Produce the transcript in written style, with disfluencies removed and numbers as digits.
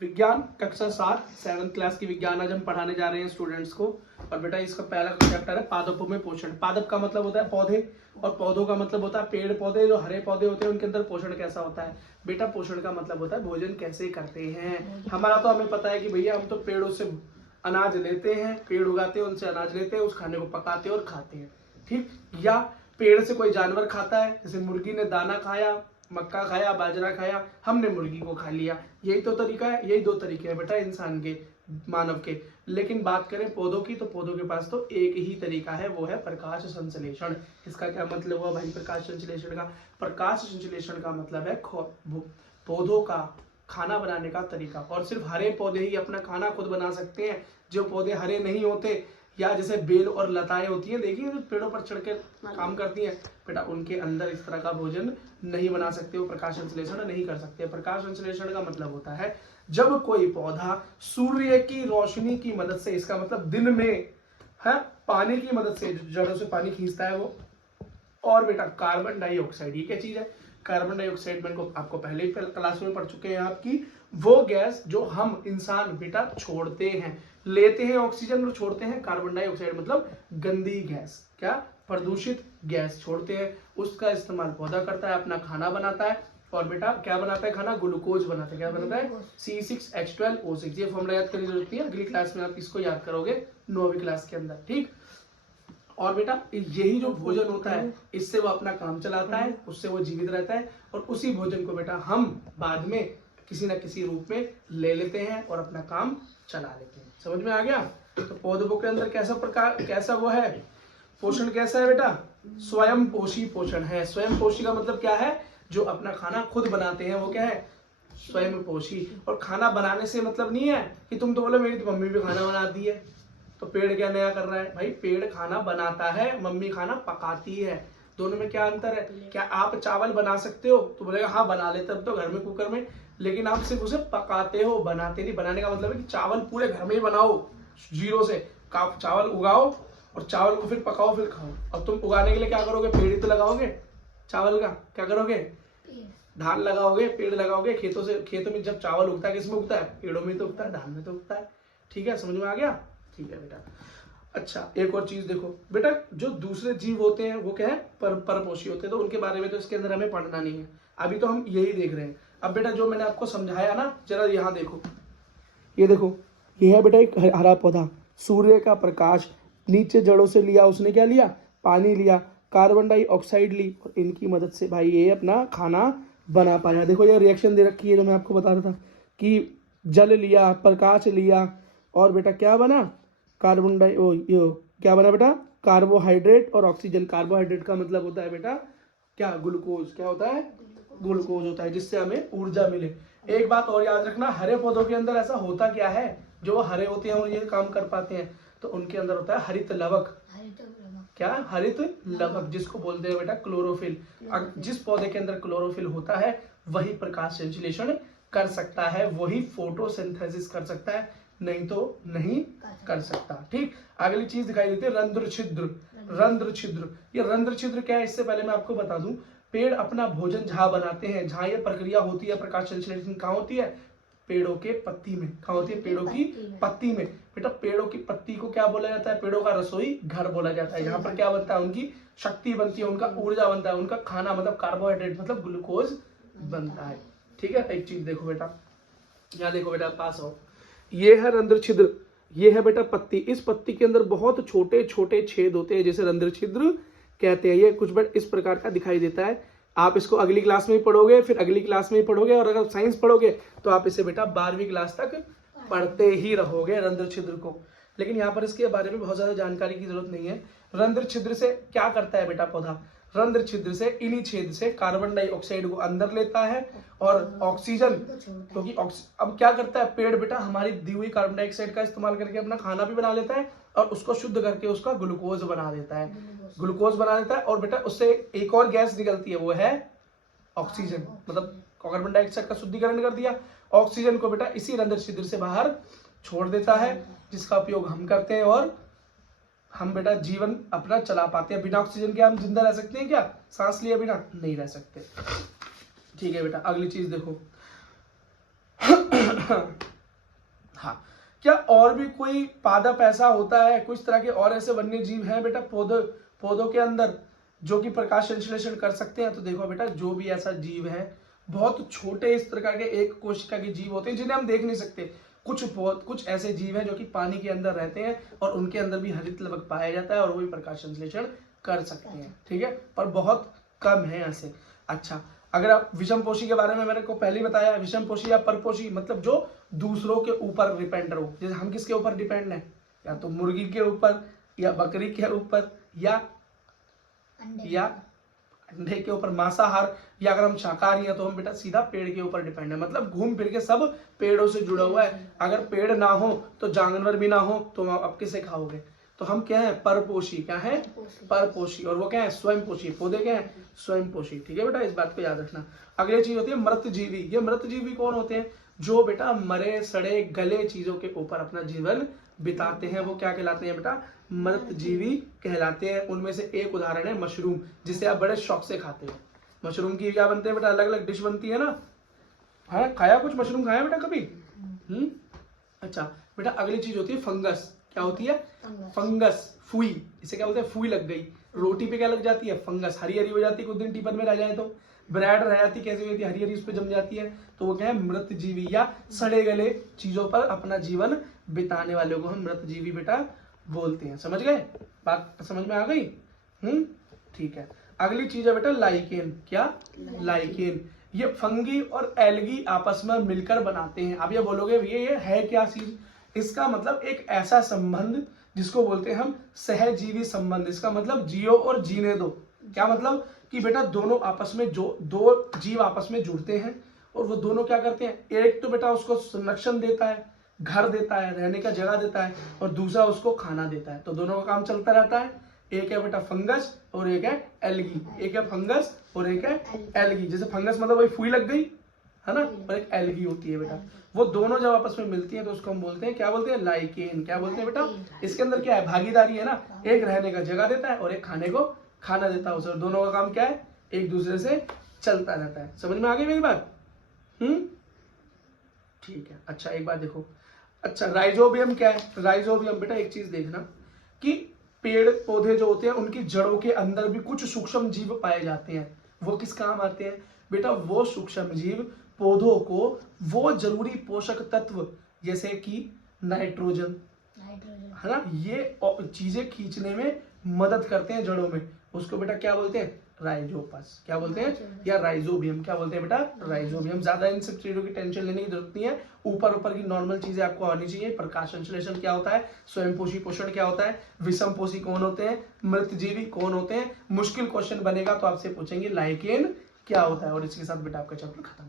विज्ञान कक्षा 7 7th class की विज्ञान आज हम पढ़ाने जा रहे हैं स्टूडेंट्स को। और बेटा इसका पहला चैप्टर है पादपों में पोषण। पादप का मतलब होता है पौधे और पौधों का मतलब होता है पेड़ पौधे। जो हरे पौधे होते हैं उनके अंदर पोषण कैसा होता है बेटा? पोषण का मतलब होता है भोजन कैसे करते हैं। हमारा तो हमें पता है कि भैया हम तो पेड़ों से अनाज लेते हैं, पेड़ उगाते हैं, उनसे अनाज लेते हैं, उस खाने को पकाते हैं और खाते हैं, ठीक। या पेड़ से कोई जानवर खाता है, जैसे मुर्गी ने दाना खाया, मक्का खाया, बाजरा खाया, हमने मुर्गी को खा लिया। यही तो तरीका है, यही दो तरीके हैं बेटा इंसान के, मानव के। लेकिन बात करें पौधों की, तो पौधों के पास तो एक ही तरीका है, वो है प्रकाश संश्लेषण। इसका क्या मतलब हुआ भाई प्रकाश संश्लेषण का? प्रकाश संश्लेषण का मतलब है पौधों का खाना बनाने का तरीका। और सिर्फ हरे पौधे ही अपना खाना खुद बना सकते हैं। जो पौधे हरे नहीं होते, या जैसे बेल और लताएं होती हैं, देखिए जो पेड़ों पर चढ़ के काम करती हैं बेटा, उनके अंदर इस तरह का भोजन नहीं बना सकते, वो प्रकाश संश्लेषण नहीं कर सकते। प्रकाश संश्लेषण का मतलब होता है जब कोई पौधा सूर्य की रोशनी की मदद से, इसका मतलब दिन में है, पानी की मदद से, जड़ों से पानी खींचता है वो। और बेटा कार्बन डाइऑक्साइड, ये क्या चीज है? कार्बन डाइऑक्साइड में आपको पहले ही क्लास में पढ़ चुके हैं आपकी, वो गैस जो हम इंसान बेटा छोड़ते हैं। लेते हैं ऑक्सीजन और छोड़ते हैं कार्बन डाइऑक्साइड, मतलब गंदी गैस, क्या प्रदूषित गैस छोड़ते हैं। उसका इस्तेमाल पौधा करता है, अपना खाना बनाता है। और बेटा क्या बनाता है खाना? ग्लूकोज बनाता है। क्या बनाता है? C6H12O6। ये फॉर्मूला याद करने की जरूरत है, अगली क्लास में आप इसको याद करोगे 9वीं क्लास के अंदर, ठीक। और बेटा यही जो भोजन होता है, इससे वो अपना काम चलाता है, उससे वो जीवित रहता है। और उसी भोजन को बेटा हम बाद में किसी न किसी रूप में ले लेते हैं और अपना काम चला लेते हैं। समझ में आ गया? तो पौधों के अंदर कैसा वो है पोषण, कैसा है बेटा? स्वयं पोषी पोषण है। स्वयं पोषी का मतलब क्या है? जो अपना खाना खुद बनाते हैं, वो क्या है? स्वयं पोषी। और खाना बनाने से मतलब नहीं है कि तुम तो बोले मेरी तो मम्मी भी खाना बनाती है, तो पेड़ क्या नया कर रहा है? भाई पेड़ खाना बनाता है, मम्मी खाना पकाती है। दोनों में क्या अंतर है? क्या आप चावल बना सकते हो? तो बोलेगा हाँ बना लेते अब तो घर में कुकर में, लेकिन आप सिर्फ उसे पकाते हो, बनाते नहीं। बनाने का मतलब है कि चावल पूरे घर में ही बनाओ, जीरो से चावल उगाओ और चावल को फिर पकाओ फिर खाओ। अब तुम उगाने के लिए क्या करोगे? पेड़ ही तो लगाओगे चावल का। क्या करोगे? धान लगाओगे, पेड़ लगाओगे। खेतों में जब चावल उगता है किसमें उगता है? पेड़ों में तो उगता है, धान में तो उगता है। ठीक है, समझ में आ गया? ठीक है बेटा। अच्छा एक और चीज देखो बेटा, जो दूसरे जीव होते हैं वो क्या है? परपोषी होते हैं, तो उनके बारे में तो इसके अंदर हमें पढ़ना नहीं है, अभी तो हम यही देख रहे हैं। अब बेटा जो मैंने आपको समझाया ना, जरा यहाँ देखो, ये देखो, ये है बेटा एक हरा पौधा, सूर्य का प्रकाश नीचे जड़ों से लिया, उसने क्या लिया? पानी लिया, कार्बन डाइऑक्साइड ली, और इनकी मदद से भाई ये अपना खाना बना पाया। देखो ये रिएक्शन दे रखी है जो मैं आपको बता रहा था कि जल लिया, प्रकाश लिया, और बेटा क्या बना? कार्बन डाइ क्या बना बेटा? कार्बोहाइड्रेट और ऑक्सीजन। कार्बोहाइड्रेट का मतलब होता है बेटा क्या? ग्लूकोज। क्या होता है? ग्लूकोज होता है, जिससे हमें ऊर्जा मिले। एक बात और याद रखना, हरे पौधों के अंदर ऐसा होता क्या है, जो हरे होते हैं और ये काम कर पाते हैं, तो उनके अंदर होता है हरित लवक। क्या? हरित लवक, जिसको बोलते हैं बेटा क्लोरोफिल। जिस पौधे के अंदर क्लोरोफिल होता है वही प्रकाश संश्लेषण कर सकता है, वही फोटोसिंथेसिस कर सकता है, नहीं तो नहीं कर सकता, ठीक। अगली चीज दिखाई देती है रंध्र छिद्र। रंध्र छिद्र, ये रंध्र छिद्र क्या है इससे पहले मैं आपको बता दूं, पेड़ अपना भोजन जहां बनाते हैं, जहां ये प्रक्रिया होती है प्रकाश संश्लेषण, कहां होती है? पेड़ों के पत्ती में। कहां होती है? पेड़ों की पत्ती में। बेटा पेड़ों की पत्ती को क्या बोला जाता है? पेड़ों का रसोई घर बोला जाता है। यहाँ पर क्या बनता है? उनकी शक्ति बनती है, उनका ऊर्जा बनता है, उनका खाना मतलब कार्बोहाइड्रेट मतलब ग्लूकोज बनता है, ठीक है। एक चीज देखो बेटा, यहाँ देखो बेटा पास हो, ये है रंध्र छिद्र, ये है बेटा पत्ती। इस पत्ती के अंदर बहुत छोटे छोटे छेद होते हैं, जैसे रंध्र छिद्र कहते हैं। ये कुछ बेटा इस प्रकार का दिखाई देता है। आप इसको अगली क्लास में ही पढ़ोगे, फिर अगली क्लास में ही पढ़ोगे, और अगर साइंस पढ़ोगे तो आप इसे बेटा 12वीं क्लास तक पढ़ते ही रहोगे रंध्र छिद्र को। लेकिन यहाँ पर इसके बारे में बहुत ज्यादा जानकारी की जरूरत नहीं है। रंध्र छिद्र से क्या करता है बेटा पौधा? रंध्र छिद्र से, इन्हीं छेद से कार्बन डाइऑक्साइड को अंदर लेता है और ऑक्सीजन, क्योंकि अब क्या करता है पेड़ बेटा? हमारी दी हुई कार्बन डाइऑक्साइड का इस्तेमाल करके अपना खाना भी बना लेता है और उसको शुद्ध करके उसका ग्लूकोज बना देता है। ग्लूकोज बना देता है और बेटा उससे एक और गैस निकलती है, वो है ऑक्सीजन। मतलब कार्बन डाइऑक्साइड का शुद्धिकरण कर दिया, ऑक्सीजन को बेटा इसी रंध्र छिद्र से बाहर छोड़ देता है, जिसका उपयोग हम करते हैं और हम बेटा जीवन अपना चला पाते हैं। बिना ऑक्सीजन के हम जिंदा रह सकते हैं क्या? सांस लिए बिना नहीं रह सकते, ठीक है बेटा। अगली चीज देखो हाँ, क्या और भी कोई पादप ऐसा होता है, कुछ तरह के और ऐसे वन्य जीव हैं बेटा पौधों के अंदर जो कि प्रकाश संश्लेषण कर सकते हैं? तो देखो बेटा, जो भी ऐसा जीव है, बहुत छोटे इस प्रकार के एक कोशिका के जीव होते हैं जिन्हें हम देख नहीं सकते। कुछ ऐसे जीव हैं जो कि पानी के अंदर रहते हैं और उनके अंदर भी हरित लवक पाया जाता है और वो भी प्रकाश संश्लेषण कर सकते हैं, ठीक है, पर बहुत कम है ऐसे। अच्छा, अगर आप विषमपोषी के बारे में मैंने को पहले ही बताया, विषमपोषी या परपोषी मतलब जो दूसरों के ऊपर डिपेंड हो। जैसे हम किसके ऊपर डिपेंड हैं? या तो मुर्गी के ऊपर, या बकरी के ऊपर, या अंडे के ऊपर, मांसाहार, या अगर हम शाकाहारी हैं तो हम बेटा सीधा पेड़ के ऊपर डिपेंड है। मतलब घूम फिर के सब पेड़ों से जुड़ा हुआ है। अगर पेड़ ना हो तो जानवर भी ना हो तो आप किसे खाओगे? तो हम क्या है? परपोषी। क्या है? परपोषी। और वो क्या है? स्वयंपोषी। पौधे क्या है? स्वयंपोषी। ठीक है बेटा, इस बात को याद रखना। अगली चीज होती है मृतजीवी। ये मृतजीवी कौन होते हैं? जो बेटा मरे सड़े गले चीजों के ऊपर अपना जीवन बिताते हैं, वो क्या कहलाते हैं बेटा? मृतजीवी कहलाते हैं। उनमें से एक उदाहरण है मशरूम, जिसे आप बड़े शौक से खाते हो। मशरूम की क्या बनते हैं बेटा? अलग अलग डिश बनती है ना। हाँ, खाया कुछ मशरूम खाया बेटा कभी? अच्छा बेटा, अगली चीज होती है फंगस। क्या होती है? फंगस। फुई, इसे क्या बोलते हैं? फुई लग गई। रोटी पे क्या लग जाती है? फंगस। हरी हरी हो जाती है, कुछ दिन टिफिन में रह जाए तो। ब्रेड रह जाती, कैसे हो जाती है? हरी हरी उस पर जम जाती है। तो वो क्या है? मृतजीवी या सड़े गले चीजों पर अपना जीवन बिताने वालों को हम मृतजीवी बेटा बोलते हैं। समझ गए? बात समझ में आ गई? ठीक है। अगली चीज है बेटा लाइकेन। क्या? लाइकेन। ये फंगी और एल्गी आपस में मिलकर बनाते हैं। अब ये बोलोगे ये है क्या चीज? इसका मतलब एक ऐसा संबंध जिसको बोलते हैं हम सहजीवी संबंध। इसका मतलब जियो और जीने दो। क्या मतलब? कि बेटा दोनों आपस में, जो दो जीव आपस में जुड़ते हैं और वो दोनों क्या करते हैं? एक तो बेटा उसको संरक्षण देता है, घर देता है, रहने का जगह देता है, और दूसरा उसको खाना देता है। तो दोनों का काम चलता रहता है। एक है बेटा फंगस और एक है एल्गी। एक है फंगस और एक है एल्गी। जैसे फंगस मतलब वही फुई लग गई है ना, और एक एल्गी होती है बेटा। वो दोनों जब आपस में मिलती हैं तो उसको हम बोलते हैं, क्या बोलते हैं? लाइकेन। क्या बोलते हैं बेटा? इसके अंदर क्या है? भागीदारी है ना। एक रहने का जगह देता है और एक खाने को खाना देता है उसे। दोनों का काम क्या है? एक दूसरे से चलता रहता है। समझ में आ गई मेरी बात? ठीक है। अच्छा एक बात देखो। अच्छा, राइजोबियम क्या है? राइजोबियम बेटा एक चीज देखना कि पेड़ पौधे जो होते हैं उनकी जड़ों के अंदर भी कुछ सूक्ष्म जीव पाए जाते हैं। वो किस काम आते हैं बेटा? वो सूक्ष्म जीव पौधों को वो जरूरी पोषक तत्व जैसे कि नाइट्रोजन है ना, ये चीजें खींचने में मदद करते हैं जड़ों में। उसको बेटा क्या बोलते हैं? राइजोपस। क्या बोलते हैं? या राइजोबियम। क्या बोलते हैं बेटा? राइजोबियम। ज्यादा इन सब चीजों की टेंशन लेने की जरूरत नहीं है। ऊपर की नॉर्मल चीजें आपको आनी चाहिए। प्रकाश संश्लेषण क्या होता है, स्वयंपोषी पोषण क्या होता है, विषमपोषी कौन होते हैं, मृतजीवी कौन होते हैं। मुश्किल क्वेश्चन बनेगा तो आपसे पूछेंगे लाइकेन क्या होता है, और इसके साथ बेटा आपका चैप्टर खत्म।